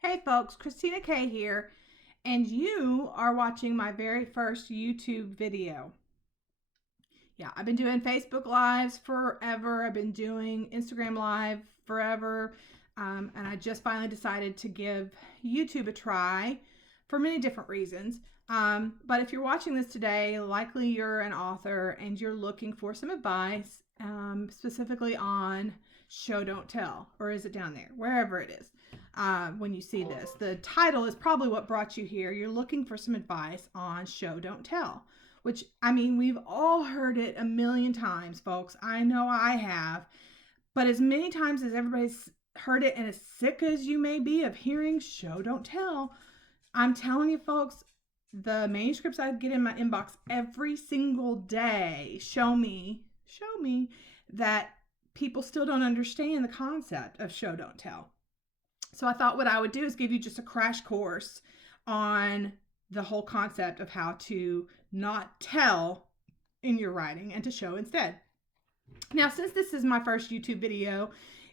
Hey folks, Christina K here, and you are watching my very first YouTube video. Yeah, I've been doing Facebook Lives forever. I've been doing Instagram Live forever. And I just finally decided to give YouTube a try for many different reasons. But if you're watching this today, likely you're an author and you're looking for some advice, specifically on show, don't tell, or is it down there? Wherever it is. When you see this, the title is probably what brought you here. You're looking for some advice on show, don't tell. Which, I mean, we've all heard it a million times, folks. I know I have. But as many times as everybody's heard it, and as sick as you may be of hearing show, don't tell, I'm telling you, folks, the manuscripts I get in my inbox every single day show me that people still don't understand the concept of show, don't tell. So I thought what I would do is give you just a crash course on the whole concept of how to not tell in your writing and to show instead. Now, since this is my first YouTube video,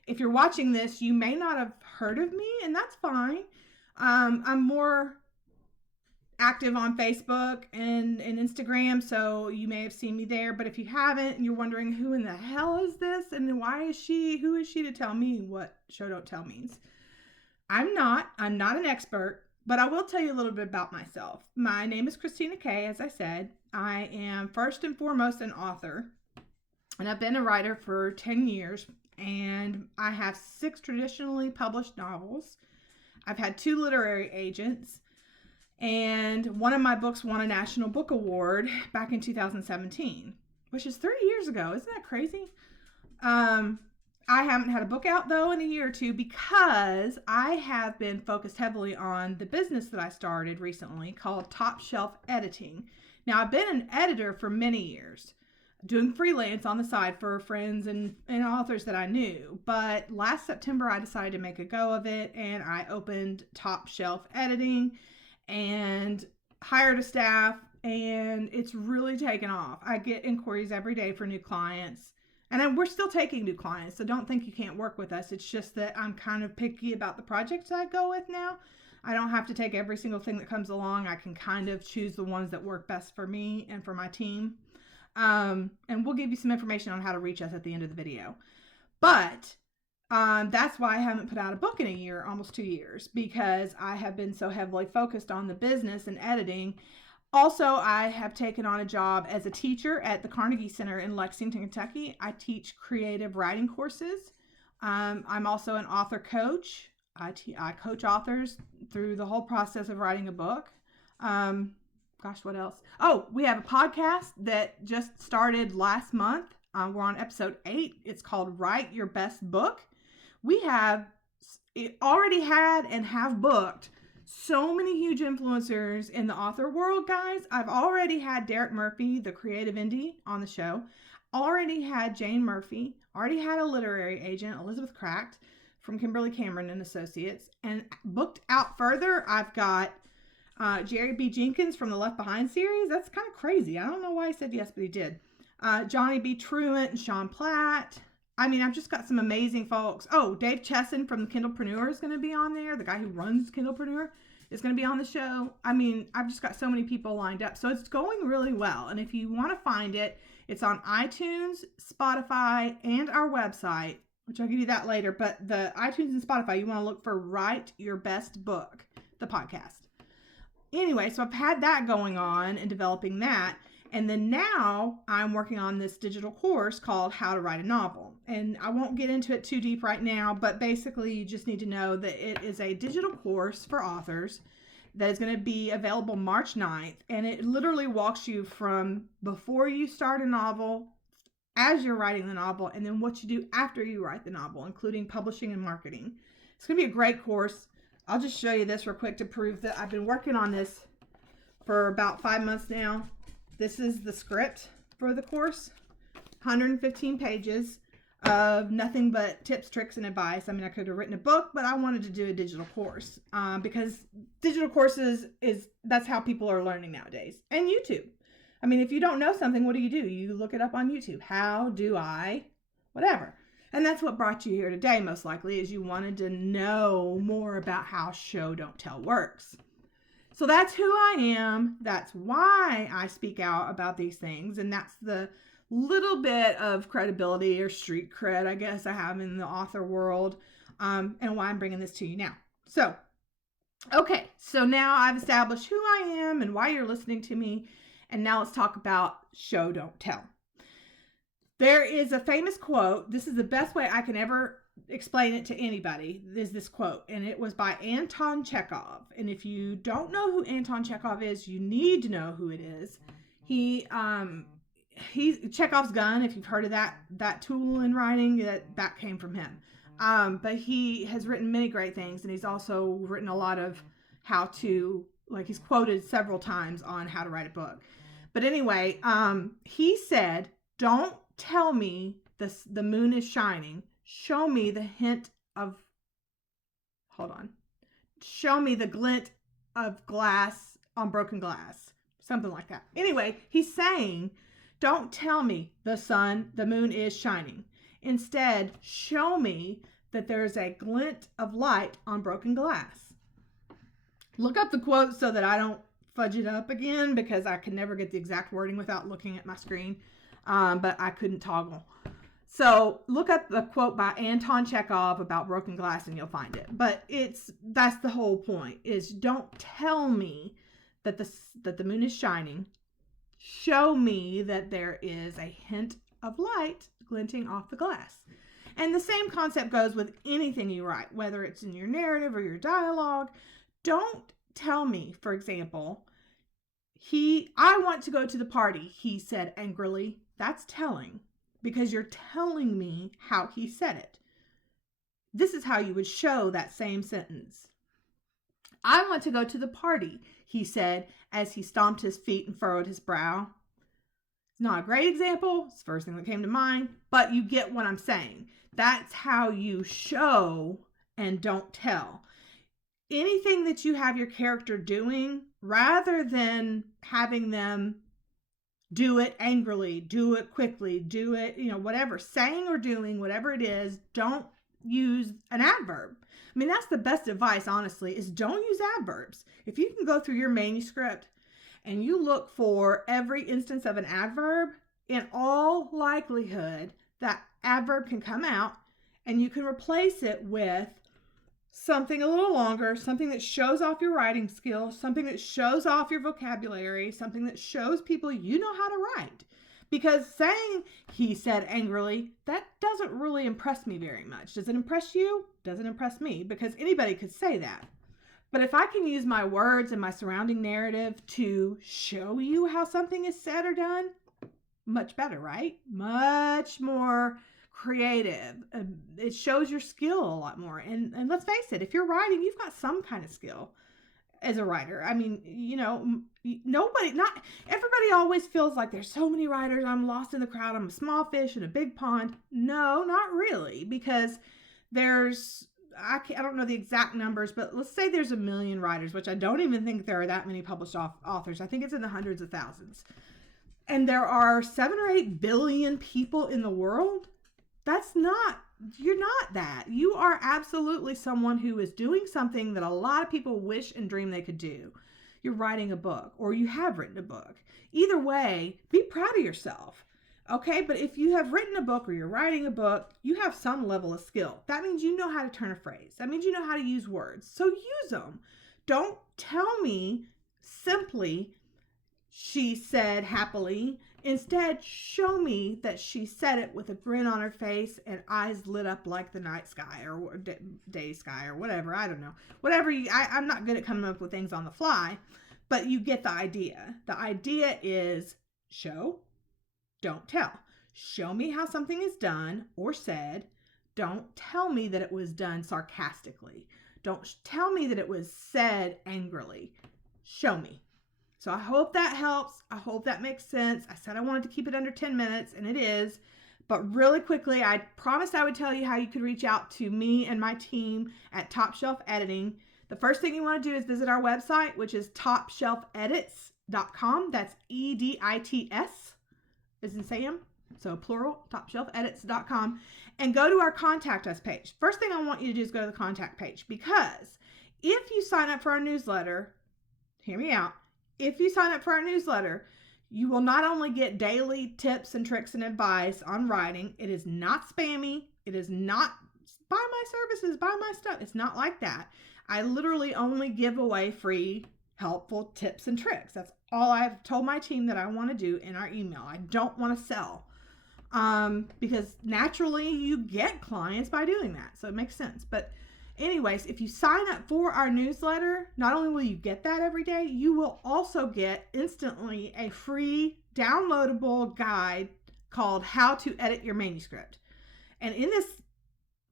if you're watching this, you may not have heard of me, and that's fine. I'm more active on Facebook and Instagram, so you may have seen me there. But if you haven't and you're wondering who in the hell is this and who is she to tell me what show don't tell means? I'm not an expert. But I will tell you a little bit about myself. My name is Christina K, as I said. I am first and foremost an author, and I've been a writer for 10 years, and I have 6 traditionally published novels. I've had 2 literary agents, and one of my books won a National Book Award back in 2017, which is 30 years ago. Isn't that crazy? I haven't had a book out, though, in a year or two because I have been focused heavily on the business that I started recently called Top Shelf Editing. Now, I've been an editor for many years, doing freelance on the side for friends and authors that I knew. But last September, I decided to make a go of it, and I opened Top Shelf Editing and hired a staff, and it's really taken off. I get inquiries every day for new clients. And we're still taking new clients, so don't think you can't work with us. It's just that I'm kind of picky about the projects I go with now. I don't have to take every single thing that comes along. I can kind of choose the ones that work best for me and for my team. And we'll give you some information on how to reach us at the end of the video. But that's why I haven't put out a book in a year, almost 2 years, because I have been so heavily focused on the business and editing. Also, I have taken on a job as a teacher at the Carnegie Center in Lexington, Kentucky. I teach creative writing courses. I'm also an author coach. I coach authors through the whole process of writing a book. What else? Oh, we have a podcast that just started last month. We're on episode 8. It's called Write Your Best Book. We have already had and have booked so many huge influencers in the author world, guys. I've already had Derek Murphy, the creative indie, on the show. Already had Jane Murphy. Already had a literary agent, Elizabeth Cracked, from Kimberly Cameron and Associates. And booked out further, I've got Jerry B. Jenkins from the Left Behind series. That's kind of crazy. I don't know why he said yes, but he did. Johnny B. Truant and Sean Platt. I mean, I've just got some amazing folks. Oh, Dave Chesson from the Kindlepreneur is going to be on there. The guy who runs Kindlepreneur is going to be on the show. I mean, I've just got so many people lined up. So it's going really well. And if you want to find it, it's on iTunes, Spotify, and our website, which I'll give you that later. But the iTunes and Spotify, you want to look for Write Your Best Book, the podcast. Anyway, so I've had that going on and developing that. And then now I'm working on this digital course called How to Write a Novel. And I won't get into it too deep right now, but basically you just need to know that it is a digital course for authors that is going to be available March 9th. And it literally walks you from before you start a novel, as you're writing the novel, and then what you do after you write the novel, including publishing and marketing. It's going to be a great course. I'll just show you this real quick to prove that I've been working on this for about 5 months now. This is the script for the course, 115 pages of nothing but tips, tricks, and advice. I mean, I could have written a book, but I wanted to do a digital course because digital courses that's how people are learning nowadays. And YouTube. I mean, if you don't know something, what do? You look it up on YouTube. How do I, whatever. And that's what brought you here today, most likely, is you wanted to know more about how show, don't tell works. So that's who I am. That's why I speak out about these things. And that's the little bit of credibility or street cred, I guess, I have in the author world, and why I'm bringing this to you now. So, okay, so now I've established who I am and why you're listening to me. And now let's talk about show, don't tell. There is a famous quote. This is the best way I can ever explain it to anybody, is this quote. And it was by Anton Chekhov. And if you don't know who Anton Chekhov is, you need to know who it is. He's Chekhov's gun. If you've heard of that tool in writing, that came from him. But he has written many great things. And he's also written a lot of how to, like, he's quoted several times on how to write a book. But anyway, he said, don't tell me the moon is shining. Show me the hint of, show me the glint of glass on broken glass. Something like that. Anyway, he's saying, don't tell me the moon is shining. Instead, show me that there's a glint of light on broken glass. Look up the quote so that I don't fudge it up again, because I can never get the exact wording without looking at my screen. But I couldn't toggle. So look up the quote by Anton Chekhov about broken glass and you'll find it. But that's the whole point, is don't tell me that the moon is shining. Show me that there is a hint of light glinting off the glass. And the same concept goes with anything you write, whether it's in your narrative or your dialogue. Don't tell me, for example, I want to go to the party, he said angrily. That's telling, because you're telling me how he said it. This is how you would show that same sentence. I want to go to the party, he said as he stomped his feet and furrowed his brow. It's not a great example. It's the first thing that came to mind, but you get what I'm saying. That's how you show and don't tell. Anything that you have your character doing, rather than having them do it angrily, do it quickly, do it, whatever, saying or doing, whatever it is, don't use an adverb. I mean, that's the best advice, honestly, is don't use adverbs. If you can go through your manuscript and you look for every instance of an adverb, in all likelihood, that adverb can come out and you can replace it with something a little longer, something that shows off your writing skills, something that shows off your vocabulary, something that shows people you know how to write. Because saying, he said angrily, that doesn't really impress me very much. Does it impress you? Doesn't impress me, because anybody could say that. But if I can use my words and my surrounding narrative to show you how something is said or done, much better, right? Much more creative. It shows your skill a lot more. And let's face it, if you're writing, you've got some kind of skill as a writer. I mean, not everybody always feels like there's so many writers, I'm lost in the crowd, I'm a small fish in a big pond. No, not really, because I don't know the exact numbers, but let's say there's 1 million writers, which I don't even think there are that many published authors. I think it's in the hundreds of thousands. And there are 7 or 8 billion people in the world. You're not that. You are absolutely someone who is doing something that a lot of people wish and dream they could do. You're writing a book, or you have written a book. Either way, be proud of yourself. Okay, but if you have written a book or you're writing a book, you have some level of skill. That means you know how to turn a phrase. That means you know how to use words. So use them. Don't tell me simply, she said happily. Instead, show me that she said it with a grin on her face and eyes lit up like the night sky or day sky or whatever. I don't know. I'm not good at coming up with things on the fly, but you get the idea. The idea is show, don't tell. Show me how something is done or said. Don't tell me that it was done sarcastically. Don't tell me that it was said angrily. Show me. So I hope that helps. I hope that makes sense. I said I wanted to keep it under 10 minutes, and it is. But really quickly, I promised I would tell you how you could reach out to me and my team at Top Shelf Editing. The first thing you want to do is visit our website, which is topshelfedits.com. That's EDITS, as in Sam, So plural, topshelfedits.com, and go to our contact us page. First thing I want you to do is go to the contact page, because if you sign up for our newsletter, hear me out. If you sign up for our newsletter, you will not only get daily tips and tricks and advice on writing. It is not spammy. It is not buy my services, buy my stuff. It's not like that. I literally only give away free, helpful tips and tricks. That's all I've told my team that I want to do in our email. I don't want to sell, because naturally you get clients by doing that. So it makes sense. But anyways, if you sign up for our newsletter, not only will you get that every day, you will also get instantly a free downloadable guide called How to Edit Your Manuscript. And in this,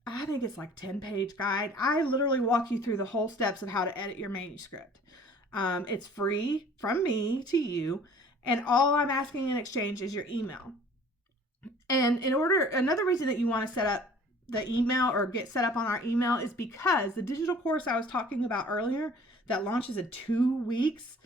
I think it's like 10-page guide, I literally walk you through the whole steps of how to edit your manuscript. It's free from me to you, and all I'm asking in exchange is your email. And another reason that you want to set up the email or get set up on our email is because the digital course I was talking about earlier that launches in 2 weeks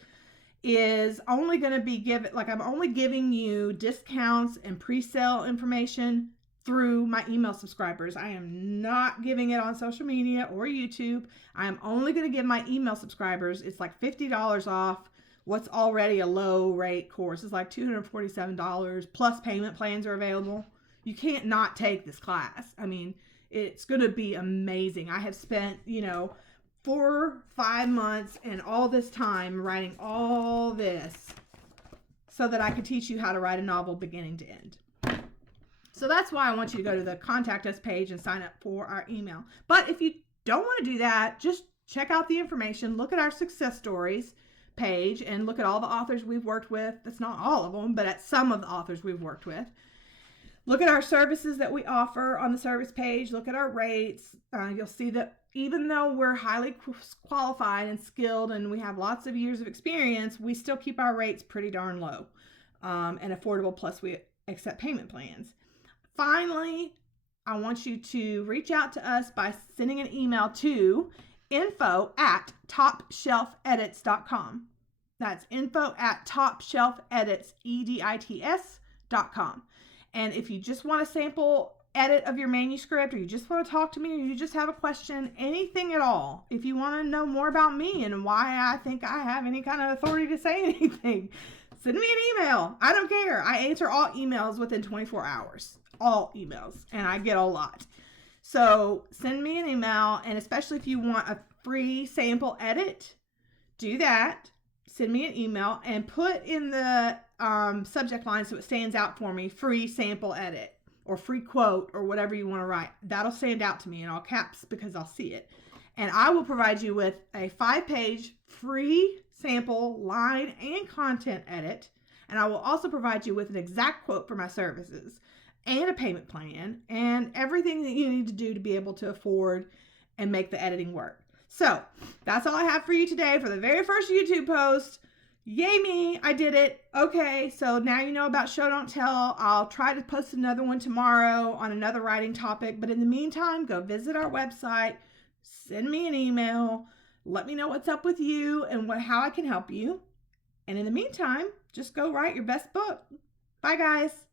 is only going to be I'm only giving you discounts and pre-sale information through my email subscribers. I am not giving it on social media or YouTube. I am only going to give my email subscribers, it's like $50 off what's already a low rate course. It's like $247 plus payment plans are available. You can't not take this class. I mean, it's going to be amazing. I have spent, 4-5 months and all this time writing all this so that I could teach you how to write a novel beginning to end. So that's why I want you to go to the contact us page and sign up for our email. But if you don't want to do that, just check out the information, look at our success stories page, and look at all the authors we've worked with. That's not all of them, but at some of the authors we've worked with. Look at our services that we offer on the service page. Look at our rates. You'll see that even though we're highly qualified and skilled and we have lots of years of experience, we still keep our rates pretty darn low and affordable, plus we accept payment plans. Finally, I want you to reach out to us by sending an email to info@topshelfedits.com. That's info@topshelfedits.com. And if you just want a sample edit of your manuscript, or you just want to talk to me, or you just have a question, anything at all, if you want to know more about me and why I think I have any kind of authority to say anything, send me an email. I don't care. I answer all emails within 24 hours. All emails. And I get a lot. So send me an email, and especially if you want a free sample edit, do that. Send me an email and put in the subject line so it stands out for me, free sample edit or free quote or whatever you want to write. That'll stand out to me in all caps because I'll see it. And I will provide you with a 5-page free sample line and content edit. And I will also provide you with an exact quote for my services and a payment plan and everything that you need to do to be able to afford and make the editing work. So that's all I have for you today for the very first YouTube post. Yay me, I did it. Okay, so now you know about Show Don't Tell. I'll try to post another one tomorrow on another writing topic. But in the meantime, go visit our website, send me an email, let me know what's up with you and how I can help you. And in the meantime, just go write your best book. Bye, guys.